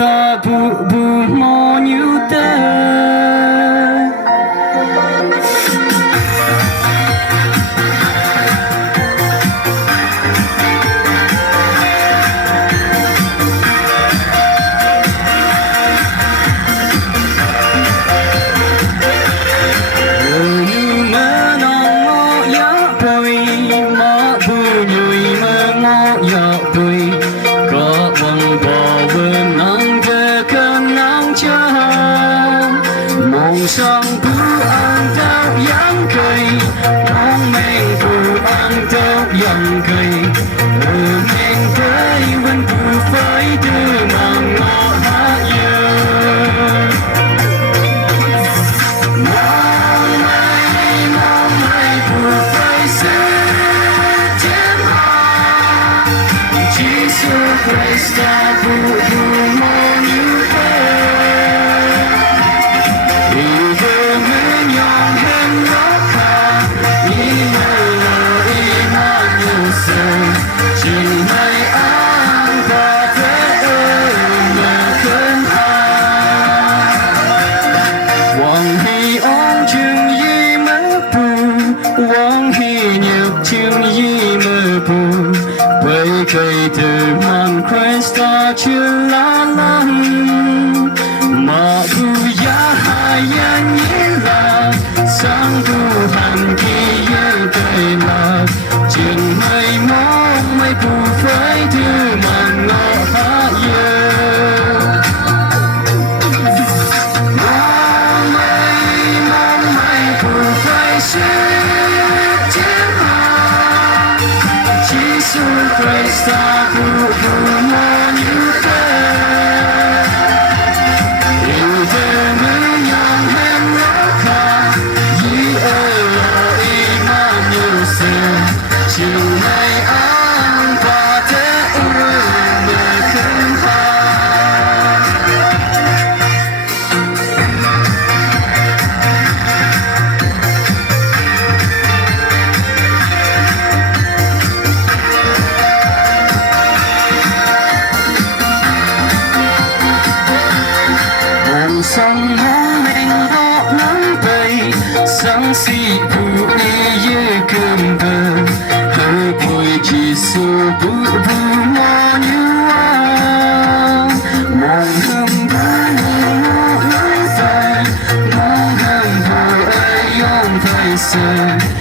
Krista bu monyute. Mong sang bu an tao yang cây, mong men bu an tao yang cây, men cây vẫn bu phải đưa mang ngõ hát yêu. Mong mai bu phải sẽ chém hoa, Jesus Christ ta bu mong như thế. Cây từ màn Krista chưa lá lắm mà bu giá hai nhân nhĩ là sáng bu hàn kỳ yêu cây là chuyện mây mong mây bu phải thư màn ngõ hát yêu mong mây bu phải sẽ chiến hoa Jesus Christ ta bu mong như thế yêu thế mới nhang hem rõ khá ý ơi là Emmanuel chiều nay an và thế ơi mẹ khen tha. Sông hóng mình họ nắng bay sáng si bu đi như cơm bơ hơi bụi chỉ số bu mò như ao mong hương ba như ngõ nắng bay mong hương bụi ấy yong thay sơ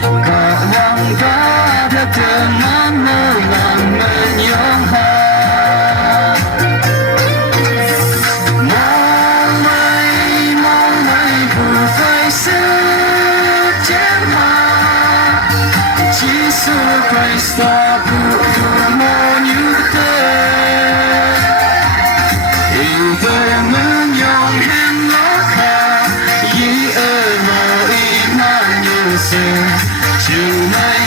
cả hoàng ba đã từng ngắm mơ làm mình yong ha. Jesus Christ ta bu mong như thế yêu thế mới nhong hem lá khá ý ơi là Emmanuel chiều nay